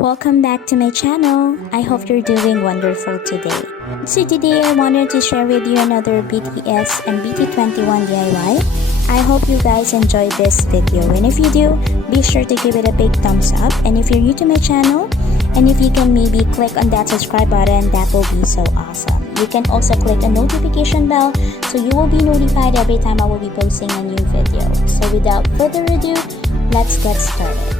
Welcome back to my channel. I hope you're doing wonderful today. So today I wanted to share with you another BTS and BT21 DIY. I hope you guys enjoyed this video, and if you do, be sure to give it a big thumbs up. And if you're new to my channel, and if you can maybe click on that subscribe button, that will be so awesome. You can also click a notification bell so you will be notified every time I will be posting a new video. So without further ado, let's get started.